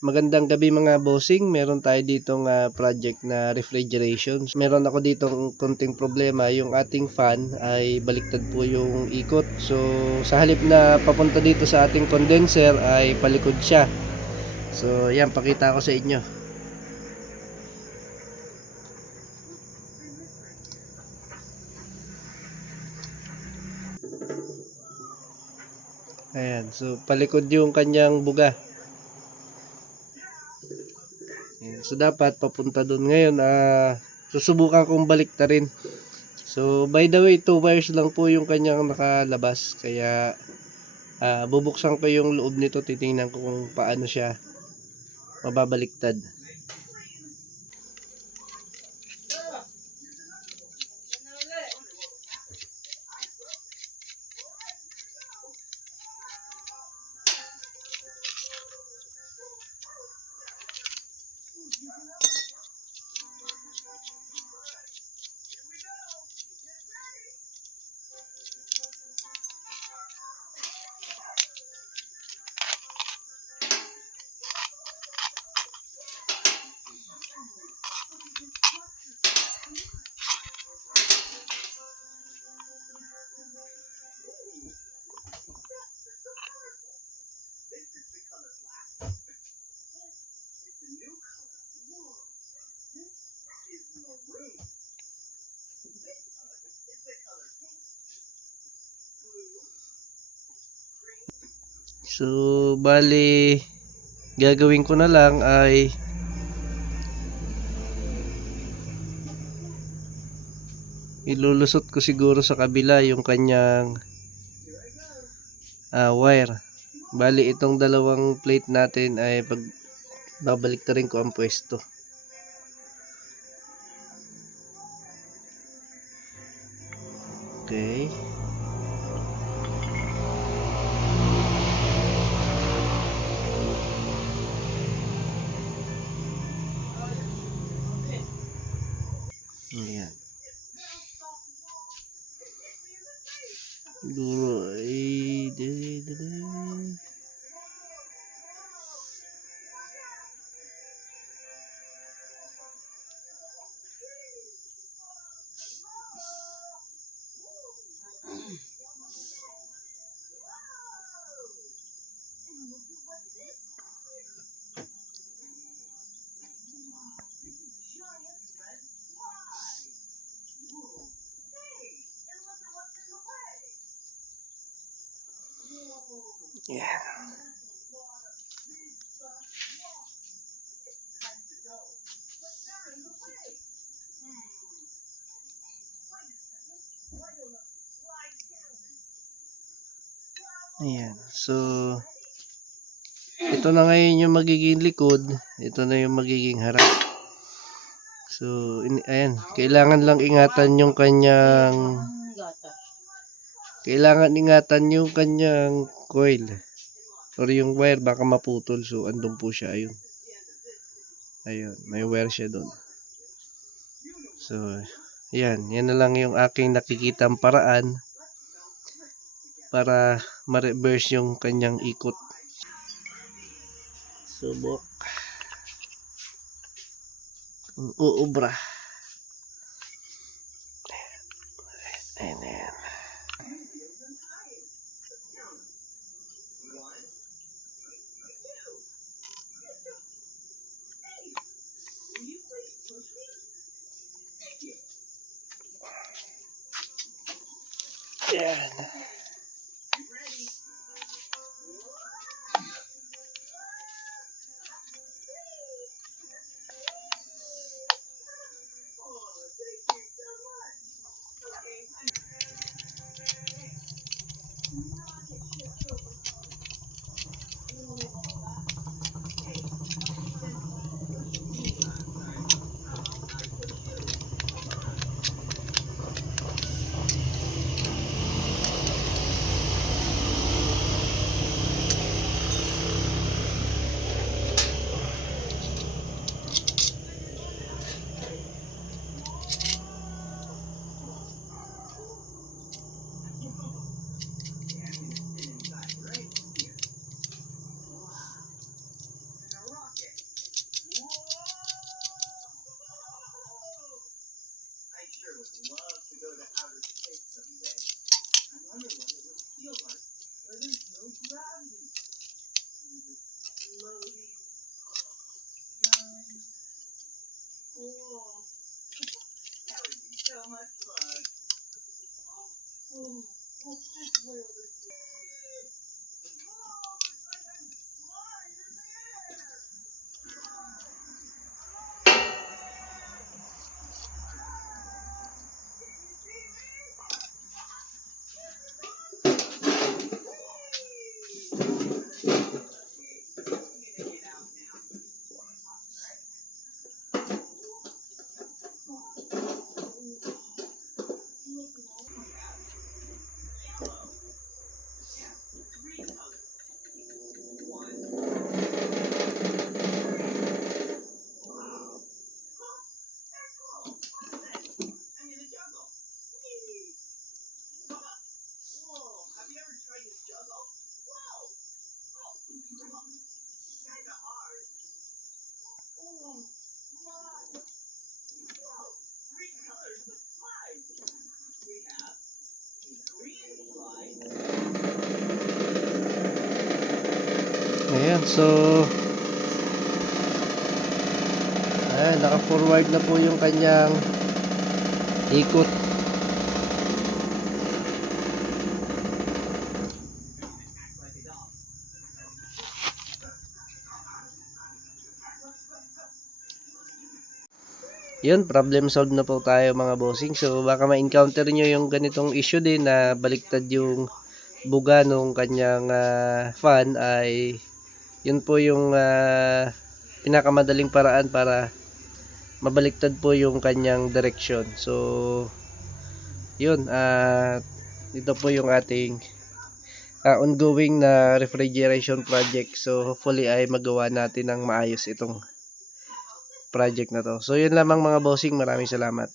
Magandang gabi mga bossing. Meron tayo ditong project na refrigeration. Meron ako ditong konting problema. Yung ating fan ay baliktad po yung ikot. So sa halip na papunta dito sa ating condenser ay palikod siya. So yan, pakita ko sa inyo. Ayan, so palikod yung kanyang buga. So dapat papunta doon. Ngayon susubukan kong baliktarin. So by the way, 2 wires lang po yung kanyang nakalabas. Kaya bubuksan ko yung loob nito. Titingnan ko kung paano siya mababaliktad. So bali gagawin ko na lang ay ilulusot ko siguro sa kabila yung kanyang wire. Bali itong dalawang plate natin ay babalik ko ang pwesto. Okay. Ayan. Siguro ay yeah. Ayan. So ito na ngayon yung magiging likod, ito na yung magiging harap. So ayan, kailangan lang ingatan yung kanyang coil or yung wire, baka maputol. So andun po siya, ayun. Ayun, may wire siya doon. So yan na lang yung aking nakikitang paraan para ma-reverse yung kanyang ikot. Subok kung uubra. Ayan. Ayan. So naka-forward na po yung kanyang ikot. Yun, problem solved na po tayo mga bossing. So baka ma-encounter nyo yung ganitong issue din na baliktad yung buga nung kanyang fan, ay yun po yung pinakamadaling paraan para mabaliktad po yung kanyang direksyon. So yun, ito po yung ating ongoing na refrigeration project. So hopefully ay magawa natin ng maayos itong project na to. So yun lamang mga bossing, maraming salamat.